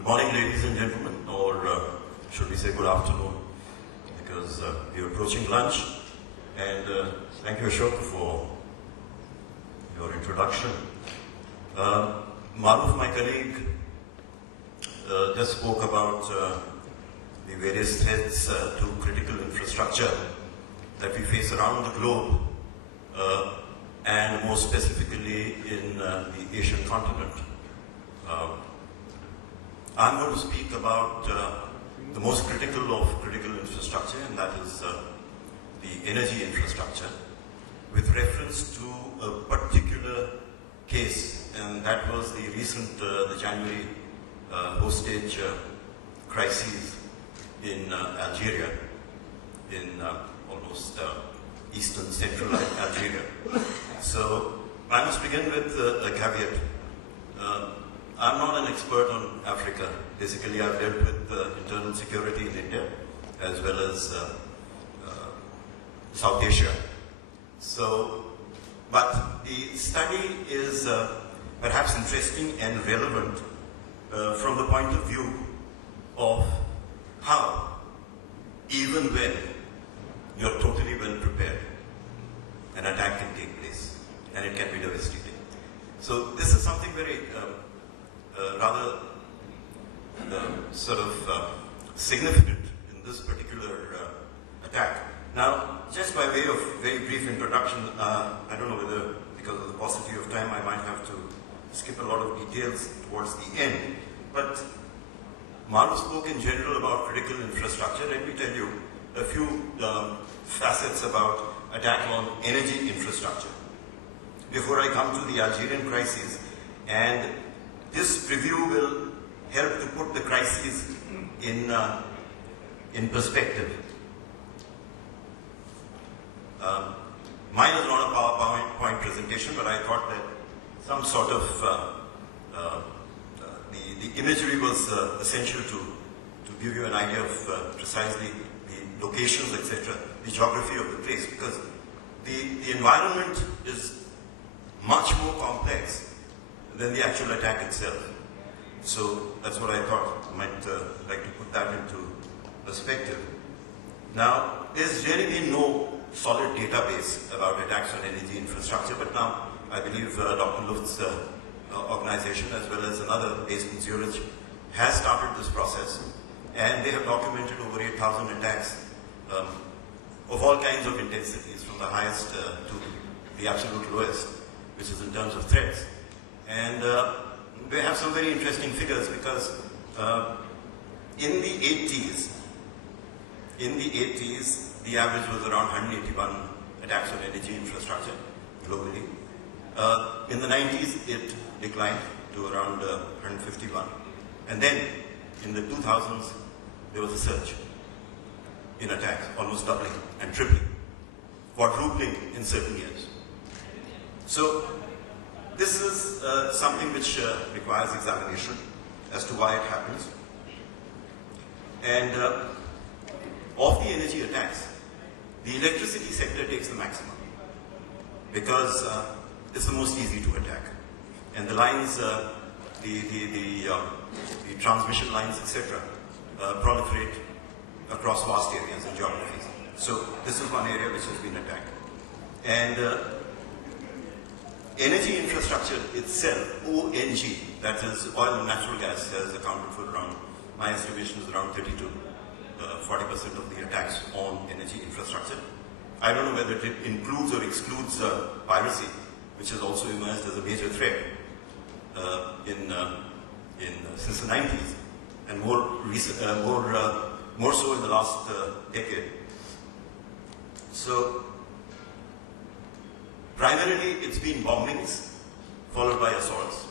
Good morning, ladies and gentlemen, or should we say good afternoon, because we're approaching lunch. And thank you, Ashok, for your introduction. Maruf, my colleague, just spoke about the various threats to critical infrastructure that we face around the globe, and more specifically in the Asian continent. I'm going to speak about the most critical of critical infrastructure, and that is the energy infrastructure, with reference to a particular case, and that was the recent, the January hostage crisis in Algeria, in almost eastern central Algeria. So I must begin with a caveat. I'm not an expert on Africa. Basically, I've dealt with internal security in India as well as South Asia. So, but the study is perhaps interesting and relevant from the point of view of how, even when you're totally well prepared, an attack can take place and it can be devastating. So this is something very rather sort of significant in this particular attack. Now, just by way of very brief introduction, I don't know whether, because of the paucity of time, I might have to skip a lot of details towards the end. But Maruf spoke in general about critical infrastructure. Let me tell you a few facets about attack on energy infrastructure before I come to the Algerian crisis. And this review will help to put the crisis in perspective. Mine is not a PowerPoint presentation, but I thought that some sort of the imagery was essential to give you an idea of precisely the locations, etc., the geography of the place, because the environment is much more complex than the actual attack itself. So that's what I thought. I might like to put that into perspective. Now, there's really been no solid database about attacks on energy infrastructure, but now I believe Dr. Luft's organization, as well as another based in Zurich, has started this process, and they have documented over 8,000 attacks of all kinds of intensities, from the highest to the absolute lowest, which is in terms of threats. And they have some very interesting figures, because in the 80s, the average was around 181 attacks on energy infrastructure globally. In the 90s, it declined to around 151. And then in the 2000s, there was a surge in attacks, almost doubling and tripling, quadrupling in certain years. So this is something which requires examination as to why it happens. And of the energy attacks, the electricity sector takes the maximum, because it's the most easy to attack. And the lines, the transmission lines, etc., proliferate across vast areas and geographies. So this is one area which has been attacked. And energy infrastructure itself, ONG, that is oil and natural gas, has accounted for around, my estimation is around 30 to 40% of the attacks on energy infrastructure. I don't know whether it includes or excludes piracy, which has also emerged as a major threat since the 90s, and more so in the last decade. So primarily, it's been bombings, followed by assaults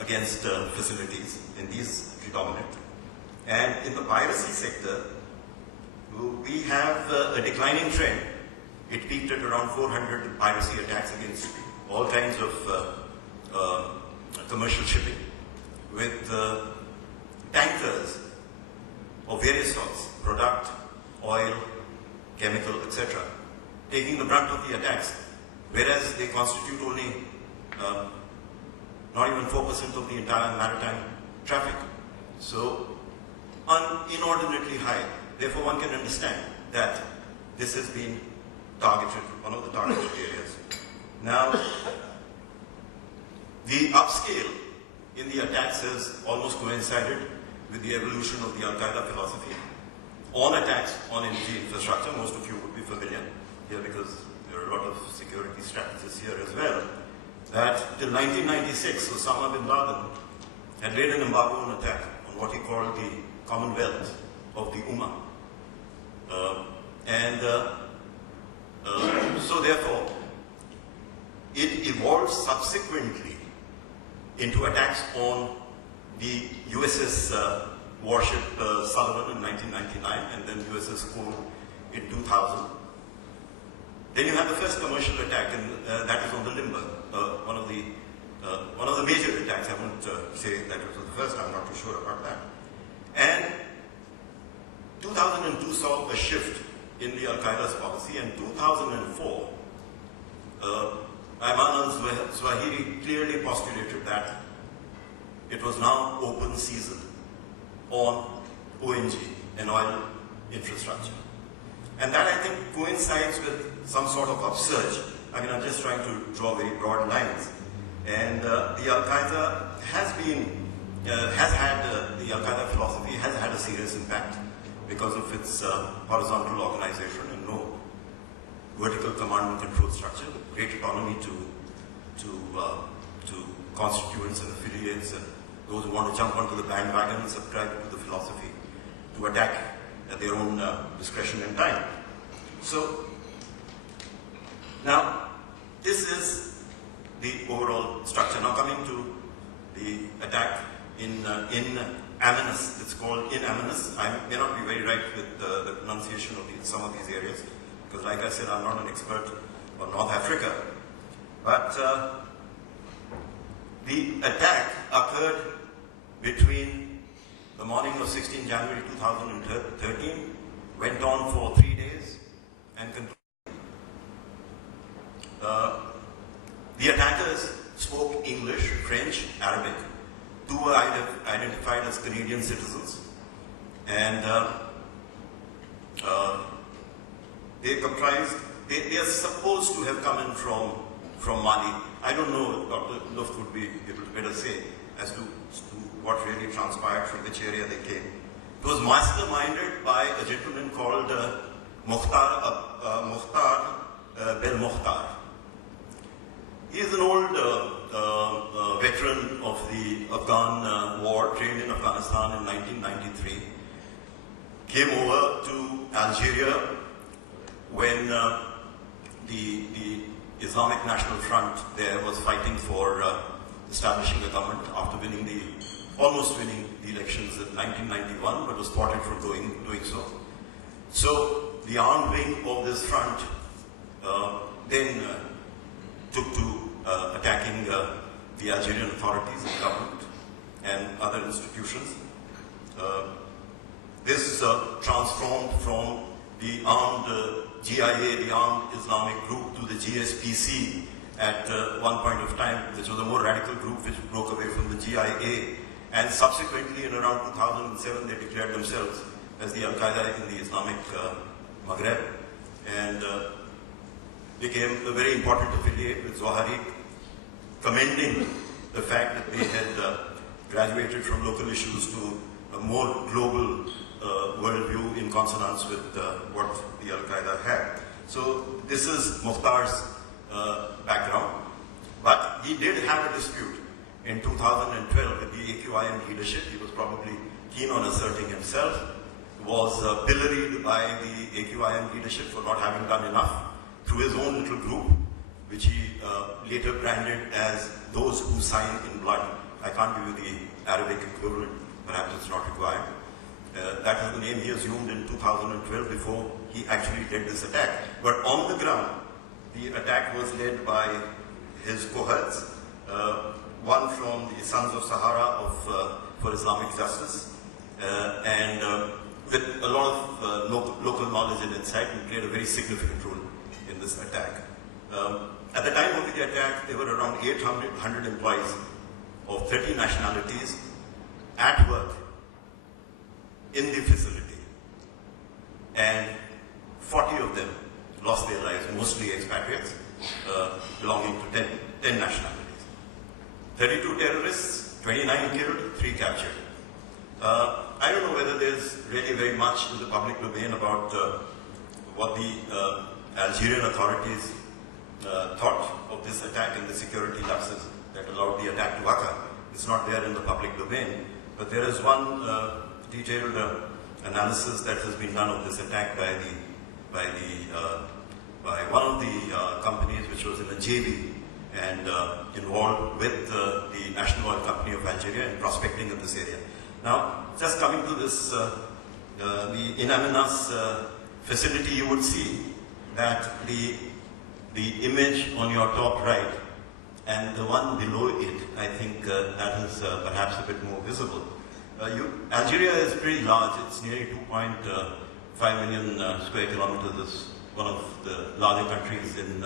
against facilities, and these predominant. And in the piracy sector, we have a declining trend. It peaked at around 400 piracy attacks against all kinds of commercial shipping, with tankers of various sorts, product, oil, chemical, etc., taking the brunt of the attacks, whereas they constitute only not even 4% of the entire maritime traffic. So, inordinately high. Therefore, one can understand that this has been targeted, one of the targeted areas. Now, the upscale in the attacks has almost coincided with the evolution of the Al-Qaeda philosophy on attacks on energy infrastructure. Most of you would be familiar here because there are a lot of security strategists here as well. That till 1996, Osama bin Laden had laid an embargo on attack on what he called the Commonwealth of the Ummah. So therefore, it evolved subsequently into attacks on the USS warship Sullivan in 1999 and then USS Cole in 2000. Then you have the first commercial attack, and that is on the Limber, one of the major attacks. I won't say that it was the first, I'm not too sure about that. And 2002 saw a shift in the Al-Qaeda's policy, and 2004, Ayman al-Zawahiri clearly postulated that it was now open season on ONG and oil infrastructure. And that, I think, coincides with some sort of upsurge. I mean, I'm just trying to draw very broad lines. And the Al-Qaeda the Al-Qaeda philosophy has had a serious impact because of its horizontal organization and no vertical command and control structure, great autonomy to constituents and affiliates and those who want to jump onto the bandwagon and subscribe to the philosophy to attack at their own discretion and time. So, now, this is the overall structure. Now coming to the attack in Amenas, it's called in Amenas. I may not be very right with the pronunciation of some of these areas, because like I said, I'm not an expert on North Africa. But the attack occurred between the morning of 16 January 2013, went on for 3 days, and concluded. The attackers spoke English, French, Arabic. Two were identified as Canadian citizens. And they are supposed to have come in from Mali. I don't know, Dr. Luft would be able to better say as to what really transpired, from which area they came. It was masterminded by a gentleman called Mukhtar Bel Mukhtar. He is an old veteran of the Afghan war, trained in Afghanistan in 1993. Came over to Algeria when the Islamic National Front there was fighting for establishing a government after almost winning the elections in 1991, but was thwarted from doing so. So the armed wing of this front then took to attacking the Algerian authorities and government and other institutions. This transformed from the armed GIA, the Armed Islamic Group, to the GSPC at one point of time, which was a more radical group which broke away from the GIA. And subsequently, in around 2007, they declared themselves as the Al-Qaeda in the Islamic Maghreb, and became a very important affiliate with Zawahiri, commending the fact that they had graduated from local issues to a more global worldview in consonance with what the Al-Qaeda had. So this is Mukhtar's background. But he did have a dispute in 2012 with the AQIM leadership. He was probably keen on asserting himself, was pilloried by the AQIM leadership for not having done enough through his own little group, which he later branded as those who sign in blood. I can't give you the Arabic equivalent, perhaps it's not required. That is the name he assumed in 2012 before he actually did this attack. But on the ground, the attack was led by his cohorts, one from the Sons of Sahara for Islamic Justice, and with a lot of local knowledge and insight, he played a very significant role in this attack. At the time of the attack, there were around 800 employees of 30 nationalities at work in the facility, and 40 of them lost their lives, mostly expatriates, belonging to 10 nationalities. 32 terrorists, 29 killed, 3 captured. I don't know whether there's really very much in the public domain about what the Algerian authorities thought of this attack and the security lapses that allowed the attack to occur. It's not there in the public domain, but there is one detailed analysis that has been done of this attack by one of the companies which was in a JV and involved with the National Oil Company of Algeria in prospecting in this area. Now, just coming to this, the In Amenas facility, you would see that the image on your top right and the one below it, I think that is perhaps a bit more visible. Algeria is pretty large. It's nearly 2.5 million square kilometers. It's one of the larger countries in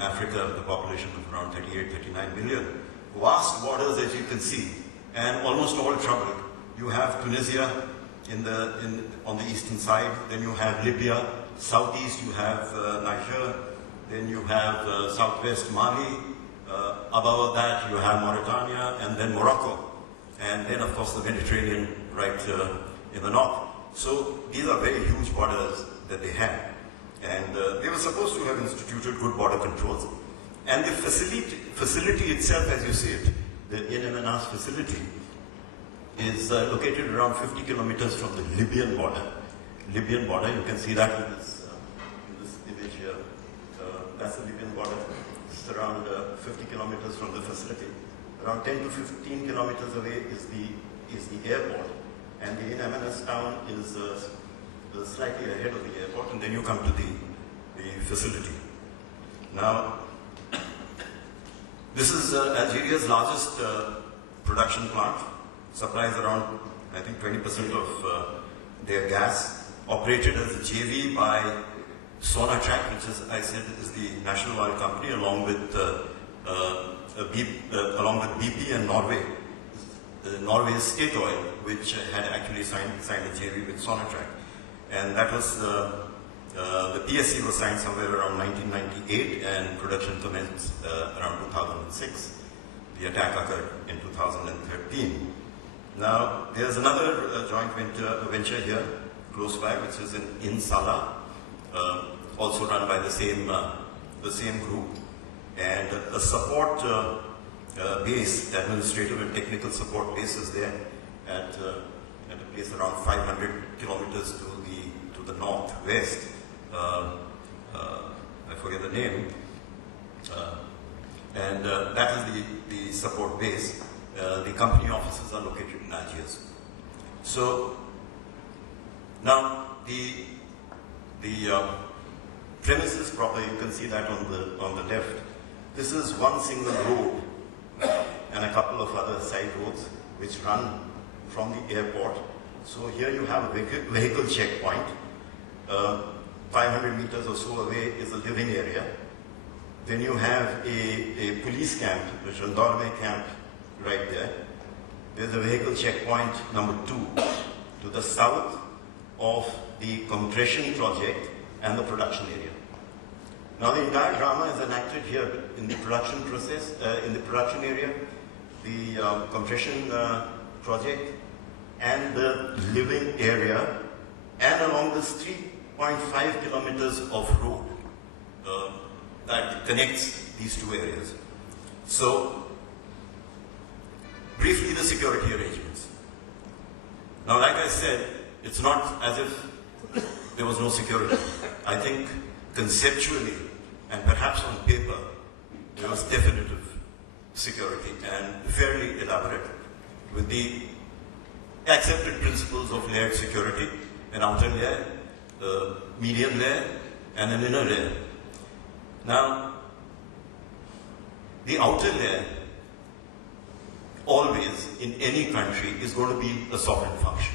Africa with a population of around 38, 39 million. Vast borders, as you can see, and almost all troubled. You have Tunisia on the eastern side, then you have Libya, southeast you have Niger, then you have southwest Mali, above that you have Mauritania, and then Morocco, and then of course the Mediterranean right in the north. So these are very huge borders that they had, and they were supposed to have instituted good border controls. And the facility itself, as you see it, the In Amenas facility, is located around 50 kilometers from the Libyan border. Libyan border, you can see that in this image here. That's the Libyan border. It's around 50 kilometers from the facility. Around 10 to 15 kilometers away is the airport, and the In Amenas town is slightly ahead of the airport, and then you come to the facility. Now, this is Algeria's largest production plant. Supplies around, I think, 20% of their gas, operated as a JV by Sonatrach, which is, I said, is the National Oil Company, along with BP and Norway. Norway's State Oil, which had actually signed a JV with Sonatrach. And that was, the PSC was signed somewhere around 1998, and production commenced around 2006. The attack occurred in 2013. Now, there's another joint venture here, close by, which is in Salah, also run by the same group, and a support base, the administrative and technical support base is there at a place around 500 kilometers to the northwest. I forget the name, and that is the support base. The company offices are located in Algiers. So now the premises proper, you can see that on the left. This is one single road and a couple of other side roads which run from the airport. So here you have a vehicle checkpoint. 500 meters or so away is a living area. Then you have a police camp, the gendarme camp, right there. There's a vehicle checkpoint number 2 to the south of the compression project and the production area. Now the entire drama is enacted here in the production process, in the production area, the compression project and the living area, and along this 3.5 kilometers of road that connects these two areas. So, briefly, the security arrangements. Now, like I said, it's not as if there was no security. I think conceptually and perhaps on paper, there was definitive security and fairly elaborate with the accepted principles of layered security, an outer layer, a median layer, and an inner layer. Now, the outer layer always, in any country, is going to be a sovereign function.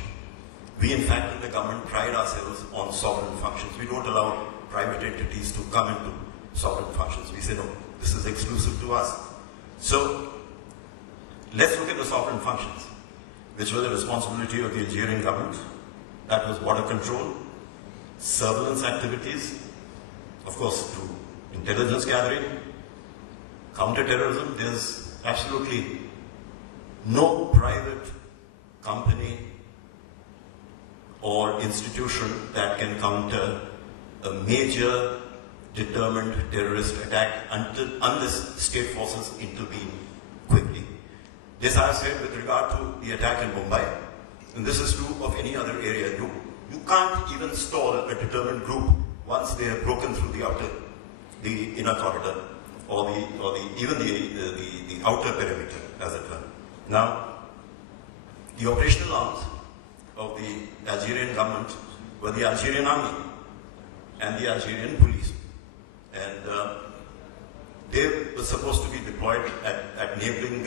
We, in fact, in the government, pride ourselves on sovereign functions. We don't allow private entities to come into sovereign functions. We say, no, this is exclusive to us. So, let's look at the sovereign functions, which were the responsibility of the Algerian government That was border control, surveillance activities, of course through intelligence gathering, counter-terrorism. There's absolutely no private company or institution that can counter a major determined terrorist attack unless state forces intervene quickly. This I have said with regard to the attack in Mumbai, and this is true of any other area. You can't even stall a determined group once they have broken through the inner corridor, or even the outer perimeter, as it were. Now, the operational arms of the Algerian government were the Algerian army and the Algerian police. And they were supposed to be deployed at neighboring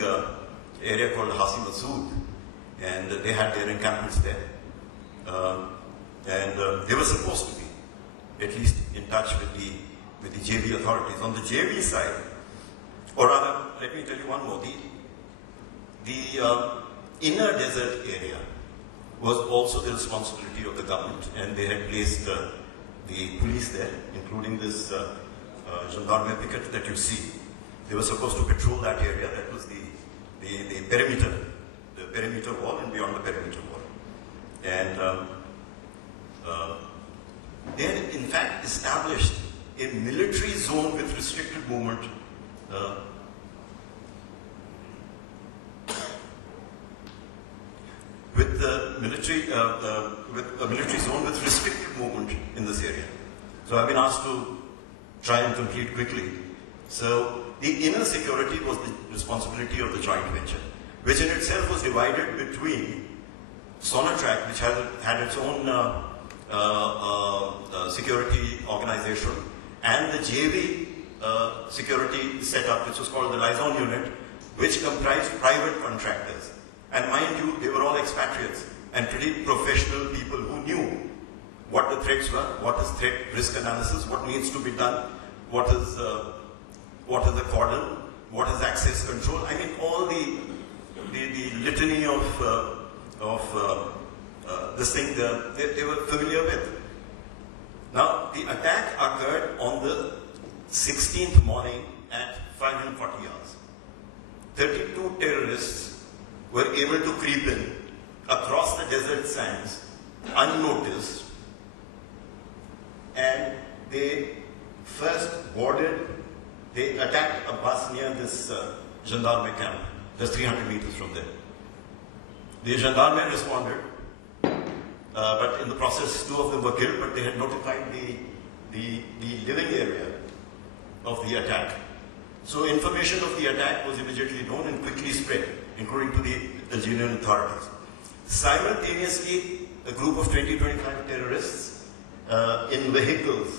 area called Hasi Masood, and they had their encampments there. And they were supposed to be at least in touch with the JV authorities. On the JV side, or rather, let me tell you one more. The inner desert area was also the responsibility of the government, and they had placed the police there, including this gendarme picket that you see. They were supposed to patrol that area. That was the perimeter wall and beyond the perimeter wall. And they had in fact established a military zone with restricted movement with a military zone with restricted movement in this area. So I've been asked to try and complete quickly. So the inner security was the responsibility of the joint venture, which in itself was divided between Sonatrach, which had its own security organization, and the JV security setup, which was called the Liaison Unit, which comprised private contractors. And mind you, they were all expatriates and pretty professional people who knew what the threats were, what is threat risk analysis, what needs to be done, what is the cordon, what is access control. I mean, all the litany of this thing they were familiar with. Now, the attack occurred on the 16th morning at 5:40 hours. 32 terrorists were able to creep in across the desert sands unnoticed, and they first they attacked a bus near this gendarme camp, just 300 meters from there. The gendarme responded, but in the process 2 of them were killed, but they had notified the living area of the attack. So information of the attack was immediately known and quickly spread, including to the Algerian authorities. Simultaneously, a group of 20-25 terrorists in vehicles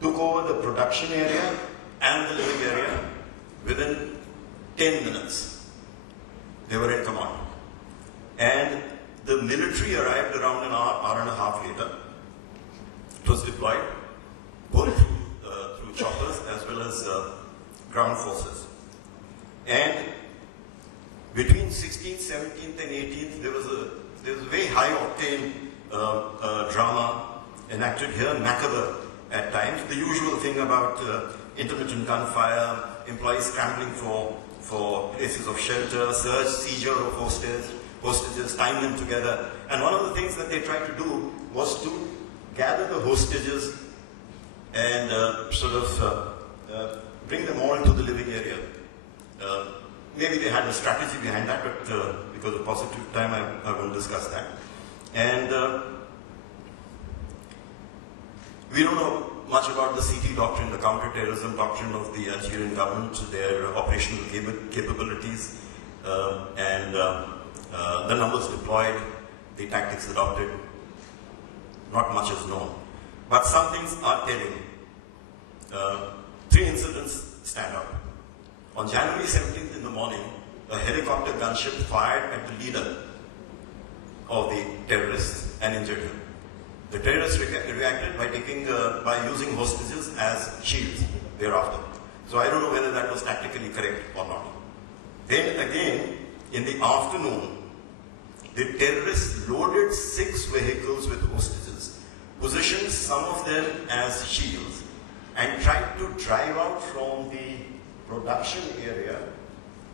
took over the production area and the living area within 10 minutes. They were in command. And the military arrived around an hour and a half later. It was deployed both through choppers as well as ground forces. And between 16th, 17th and 18th, there was a very high octane drama enacted here, macabre at times. The usual thing about intermittent gunfire, employees scrambling for places of shelter, search, seizure of hostages, tying them together. And one of the things that they tried to do was to gather the hostages and bring them all to the living area. Maybe they had a strategy behind that, but because of paucity of time, I won't discuss that. And we don't know much about the CT doctrine, the counter-terrorism doctrine of the Algerian government, their operational capabilities, and the numbers deployed, the tactics adopted. Not much is known. But some things are telling. 3 incidents stand out. On January 17th in the morning, a helicopter gunship fired at the leader of the terrorists and injured him. The terrorists reacted by using hostages as shields thereafter. So I don't know whether that was tactically correct or not. Then again, in the afternoon, the terrorists loaded 6 vehicles with hostages, positioned some of them as shields, and tried to drive out from the production area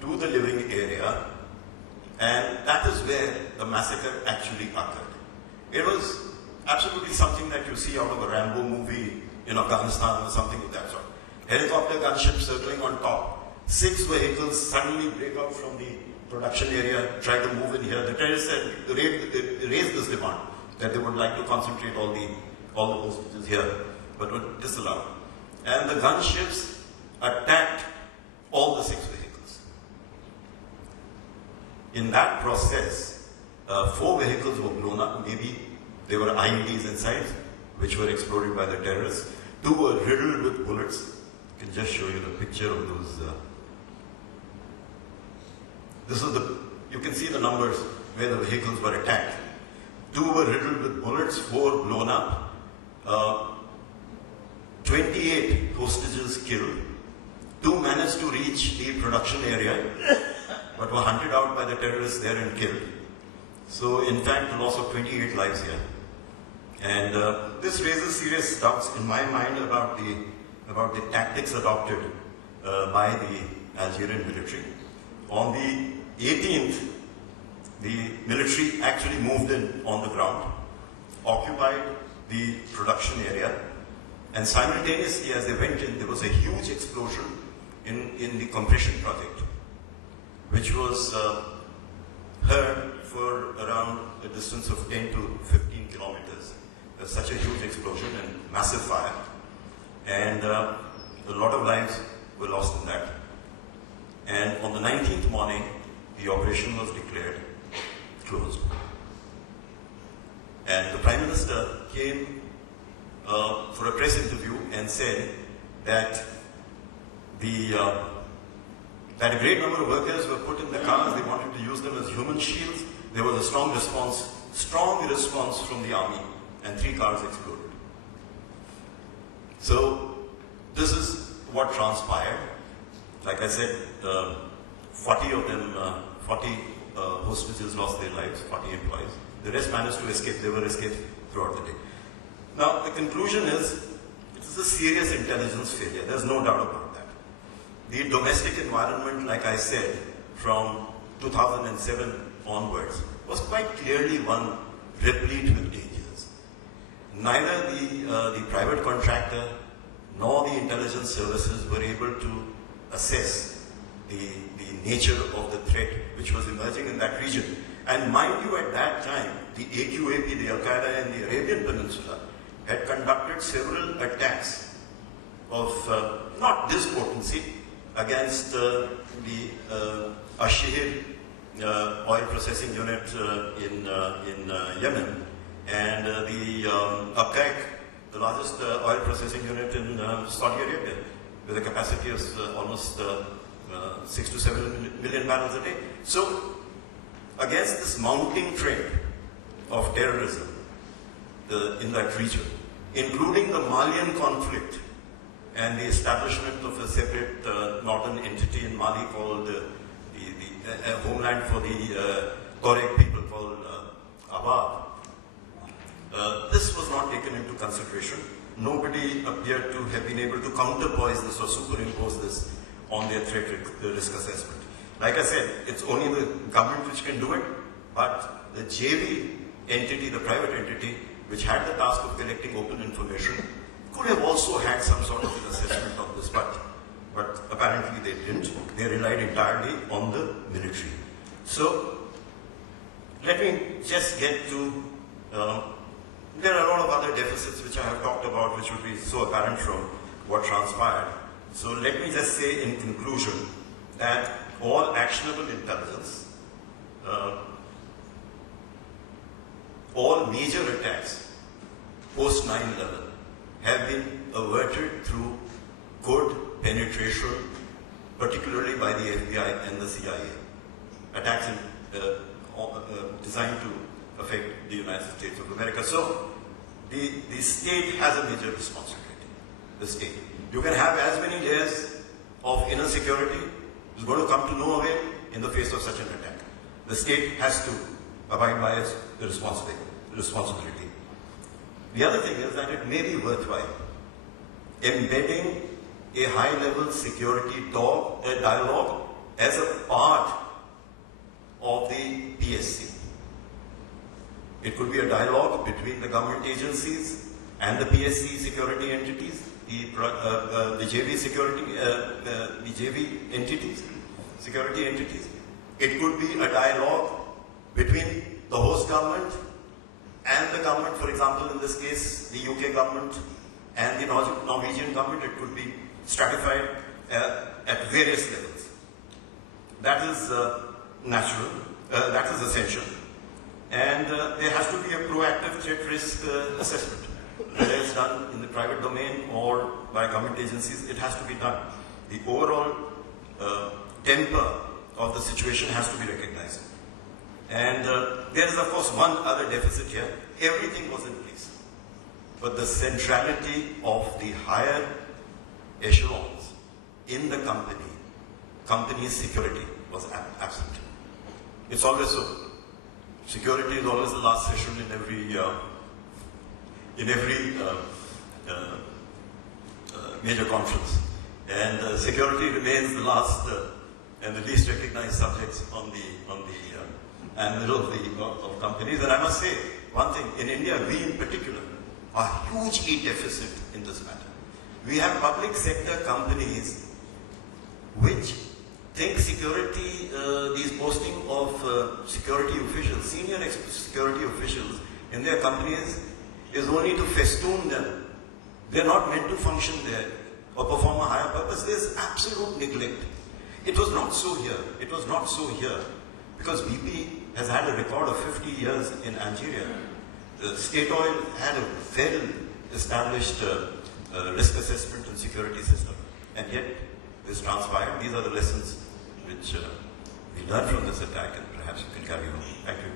to the living area, and that is where the massacre actually occurred. It was absolutely something that you see out of a Rambo movie in Afghanistan or something of that sort. Helicopter gunships circling on top, 6 vehicles suddenly break out from the production area, try to move in here. The terrorists said, raised this demand that they would like to concentrate all the hostages here, but were disallowed. And the gunships attacked all the 6 vehicles. In that process, 4 vehicles were blown up. Maybe there were IEDs inside, which were exploded by the terrorists. 2 were riddled with bullets. I can just show you the picture of those. You can see the numbers where the vehicles were attacked. 2 were riddled with bullets, 4 blown up. 28 hostages killed. 2 managed to reach the production area, but were hunted out by the terrorists there and killed. So, in fact, the loss of 28 lives here. And this raises serious doubts in my mind about the tactics adopted by the Algerian military. On the 18th, the military actually moved in on the ground, occupied the production area, and simultaneously as they went in, there was a huge explosion in the compression project, which was heard for around a distance of 10 to 15 kilometers. There's such a huge explosion and massive fire, and a lot of lives were lost in that. And on the 19th morning, the operation was declared closed. And the Prime Minister came for a press interview and said that that a great number of workers were put in the cars. They wanted to use them as human shields. There was a strong response from the army, and 3 cars exploded. So this is what transpired. Like I said, 40 of them, 40 hostages lost their lives, 40 employees. The rest managed to escape. They were escaped throughout the day. Now, the conclusion is, it is a serious intelligence failure. There's no doubt about that. The domestic environment, like I said, from 2007 onwards, was quite clearly one replete with dangers. Neither the private contractor nor the intelligence services were able to assess the nature of the threat which was emerging in that region. And mind you, at that time, the AQAP, the Al-Qaeda in the Arabian Peninsula, had conducted several attacks of not this potency against the Ashir oil processing unit in Yemen, and the Abqaiq, the largest oil processing unit in Saudi Arabia, with a capacity of almost 6 to 7 million barrels a day. So, against this mounting trend of terrorism in that region, including the Malian conflict and the establishment of a separate northern entity in Mali called the homeland for the Tuareg people called Abad. This was not taken into consideration. Nobody appeared to have been able to counterpoise this or superimpose this on their threat risk assessment. Like I said, it's only the government which can do it, but the JV entity, the private entity, which had the task of collecting open information, could have also had some sort of an assessment of this, but apparently they didn't. They relied entirely on the military. So, let me just get to, there are a lot of other deficits which I have talked about, which would be so apparent from what transpired. So let me just say in conclusion that all actionable intelligence, all major attacks post 9/11 have been averted through good penetration, particularly by the FBI and the CIA. Attacks designed to affect the United States of America. So the state has a major responsibility. The state. You can have as many layers of inner security. It's going to come to no avail in the face of such an attack. The state has to abide by its responsibility. The other thing is that it may be worthwhile embedding a high-level security dialogue as a part of the PSC. It could be a dialogue between the government agencies and the PSC security entities, the JV entities, security entities. It could be a dialogue between the host government and the government, for example, in this case, the UK government and the Norwegian government. It could be stratified at various levels. That is natural, that is essential. And there has to be a proactive threat risk assessment. Whether it's done in the private domain or by government agencies, it has to be done. The overall temper of the situation has to be recognized. And there is, of course, one other deficit here. Everything was in place. But the centrality of the higher echelons in the company's security was absent. It's always so. Security is always the last session in every major conference. And security remains the last and the least recognized subjects on the anvil of companies. And I must say one thing, in India, we in particular are hugely deficit in this matter. We have public sector companies which think security, these posting of security officials, senior security officials in their companies is only to festoon them. They're not meant to function there or perform a higher purpose. There's absolute neglect. It was not so here. It was not so here because BP has had a record of 50 years in Algeria. The State Oil had a well-established risk assessment and security system, and yet this transpired. These are the lessons which we learned from this attack, and perhaps you can carry on. Thank you.